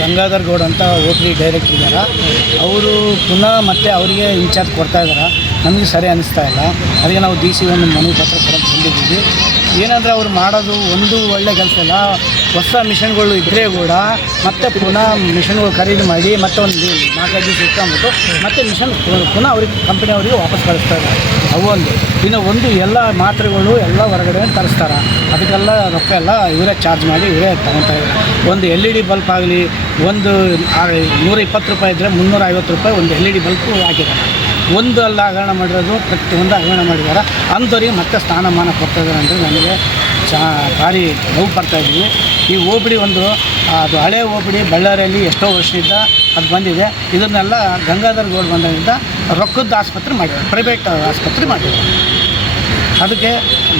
ಗಂಗಾಧರ್ ಗೌಡ ಅಂತ OPD director ಇದ್ದಾರೆ. ಅವರು ಪುನಃ ಮತ್ತೆ ಅವರಿಗೆ ಇನ್ಚಾರ್ಜ್ ಕೊಡ್ತಾ ಇದ್ದಾರೆ. ನಮಗೆ ಸರಿ ಅನ್ನಿಸ್ತಾ ಇಲ್ಲ. ಅದಕ್ಕೆ ನಾವು DC ಒಂದು ಮನವಿ ಪತ್ರ ಕೊಡೋಕ್ಕೆ ಬಂದಿದ್ದೀವಿ. ಏನಂದರೆ ಅವ್ರು ಮಾಡೋದು ಒಂದು ಒಳ್ಳೆ ಕೆಲಸ ಇಲ್ಲ. ಹೊಸ ಮಿಷನ್ಗಳು ಇದ್ದರೆ ಕೂಡ ಮತ್ತೆ ಪುನಃ ಮಿಷನ್ಗಳು ಖರೀದಿ ಮಾಡಿ ಮತ್ತೆ ಒಂದು 4-5 ದಿವಸ ಇಟ್ಕೊಂಡ್ಬಿಟ್ಟು ಮತ್ತೆ ಮಿಷನ್ ಪುನಃ ಅವ್ರಿಗೆ ಕಂಪನಿಯವರಿಗೆ ವಾಪಸ್ ಕಳಿಸ್ತಾ ಇದ್ದಾರೆ. ಅವೊಂದು ಇನ್ನು ಒಂದು ಎಲ್ಲ ಮಾತ್ರೆಗಳು ಎಲ್ಲ ಹೊರಗಡೆ ತರಿಸ್ತಾರೆ. ಅದಕ್ಕೆಲ್ಲ ರೊಕ್ಕ ಎಲ್ಲ ಇವರೇ ಚಾರ್ಜ್ ಮಾಡಿ ಇವರೇ ತಗೊತಾ ಇದ್ದಾರೆ. ಒಂದು LED ಬಲ್ಪ್ ಆಗಲಿ ಒಂದು 120 ರೂಪಾಯಿ ಇದ್ದರೆ 350 ರೂಪಾಯಿ ಒಂದು LED ಬಲ್ಪು ಹಾಕಿದ್ದಾರೆ. ಒಂದು ಅಲ್ಲ ಹಗರಣ ಮಾಡಿರೋದು, ಪ್ರತಿಯೊಂದು ಹಗರಣ ಮಾಡಿದ್ದಾರೆ. ಅಂಥವ್ರಿಗೆ ಮತ್ತೆ ಸ್ಥಾನಮಾನ ಕೊಡ್ತಾಯಿದ್ದಾರೆ ಅಂದರೆ ನನಗೆ ಭಾರಿ ನೋವು ಬರ್ತಾಯಿದ್ವಿ. ಈ OPD ಒಂದು ಅದು ಹಳೆ OPD ಬಳ್ಳಾರಿಯಲ್ಲಿ ಎಷ್ಟೋ ವರ್ಷದಿಂದ ಅದು ಬಂದಿದೆ. ಇದನ್ನೆಲ್ಲ ಗಂಗಾಧರ್ ಗೌಡ ಬಂದಾಗಿಂದ ರೊಕ್ಕದ ಆಸ್ಪತ್ರೆ ಮಾಡಿದ್ದಾರೆ, ಪ್ರೈವೇಟ್ ಆಸ್ಪತ್ರೆ ಮಾಡಿದ್ದಾರೆ. ಅದಕ್ಕೆ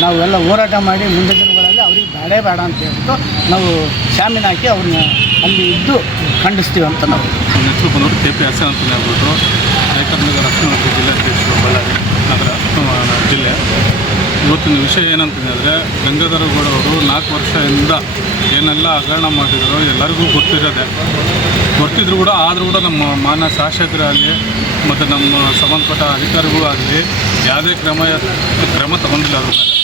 ನಾವೆಲ್ಲ ಹೋರಾಟ ಮಾಡಿ ಮುಂದಿನ ದಿನಗಳಲ್ಲಿ ಅವ್ರಿಗೆ ಬೇಡ ಅಂತ ಹೇಳ್ಬಿಟ್ಟು ನಾವು ಶಾಮೀನು ಹಾಕಿ ಅವ್ರನ್ನ ಅಲ್ಲಿ ಇದ್ದು ಖಂಡಿಸ್ತೀವಿ ಅಂತ ನಾವು. ಹೆಸರು ಬಂದವರು KP ಹಸನ್ ಅಂತ ಹೇಳ್ಬಿಟ್ಟು ರೈತನಗರ ರಕ್ಷಣಾ ಜಿಲ್ಲಾಧ್ಯಕ್ಷರು ಬಳ್ಳಾರಿ ನಗರ ಜಿಲ್ಲೆ. ಇವತ್ತಿನ ವಿಷಯ ಏನಂತಂದರೆ ಗಂಗಾಧರ ಗೌಡ ಅವರು 4 ವರ್ಷದಿಂದ ಏನೆಲ್ಲ ಹಗರಣ ಮಾಡಿದಾರೋ ಎಲ್ಲರಿಗೂ ಗೊತ್ತಿದ್ರು ಕೂಡ ಆದರೂ ಕೂಡ ನಮ್ಮ ಮಾನ್ಯ ಶಾಸಕರಾಗಲಿ ಮತ್ತು ನಮ್ಮ ಸಂಬಂಧಪಟ್ಟ ಅಧಿಕಾರಿಗಳು ಆಗಲಿ ಯಾವುದೇ ಕ್ರಮ ತಗೊಂಡಿಲ್ಲ ಅದ್ರ ಮೇಲೆ.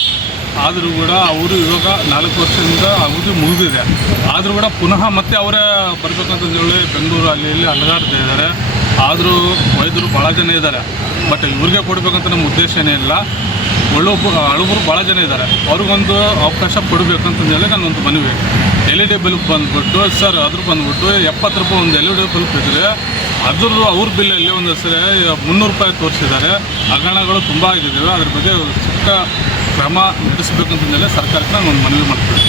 ಆದರೂ ಕೂಡ ಅವರು ಇವಾಗ 4 ವರ್ಷದಿಂದ ಅವಧಿ ಮುಗಿದಿದೆ. ಆದರೂ ಕೂಡ ಪುನಃ ಮತ್ತೆ ಅವರೇ ಬರಬೇಕಂತಂದೇಳಿ ಬೆಂಗಳೂರು ಅಲ್ಲಿ ಇಲ್ಲಿ ಅಲಗಾಡ್ತಾ ಇದ್ದಾರೆ. ಆದರೂ ವೈದ್ಯರು ಭಾಳ ಜನ ಇದ್ದಾರೆ. ಬಟ್ ಇವ್ರಿಗೆ ಕೊಡಬೇಕಂತ ನಮ್ಮ ಉದ್ದೇಶನೇ ಇಲ್ಲ. ಹಳಬರು ಭಾಳ ಜನ ಇದ್ದಾರೆ, ಅವ್ರಿಗೊಂದು ಅವಕಾಶ ಕೊಡಬೇಕಂತಂದೇಳಿ ನಾನೊಂದು ಮನವಿ. LED ಬಲ್ಪ್ ಬಂದುಬಿಟ್ಟು ಸರ್ ಅದ್ರ ಬಂದುಬಿಟ್ಟು 70 ರೂಪಾಯಿ ಒಂದು LED ಬಲ್ಪ್ ಇದ್ದರೆ ಅದ್ರದ್ದು ಅವ್ರ ಬಿಲ್ಲಲ್ಲಿ ಒಂದು ಸರಿ 300 ರೂಪಾಯಿ ತೋರಿಸಿದ್ದಾರೆ. ಹಗರಣಗಳು ತುಂಬ ಆಗಿದ್ದಾವೆ. ಅದ್ರ ಬಗ್ಗೆ ಸೂಕ್ತ ಕ್ರಮ ನಡೆಸಬೇಕಂತಂದೇಳಿ ಸರ್ಕಾರಕ್ಕೆ ನಾನು ಒಂದು ಮನವಿ ಮಾಡ್ತೀನಿ.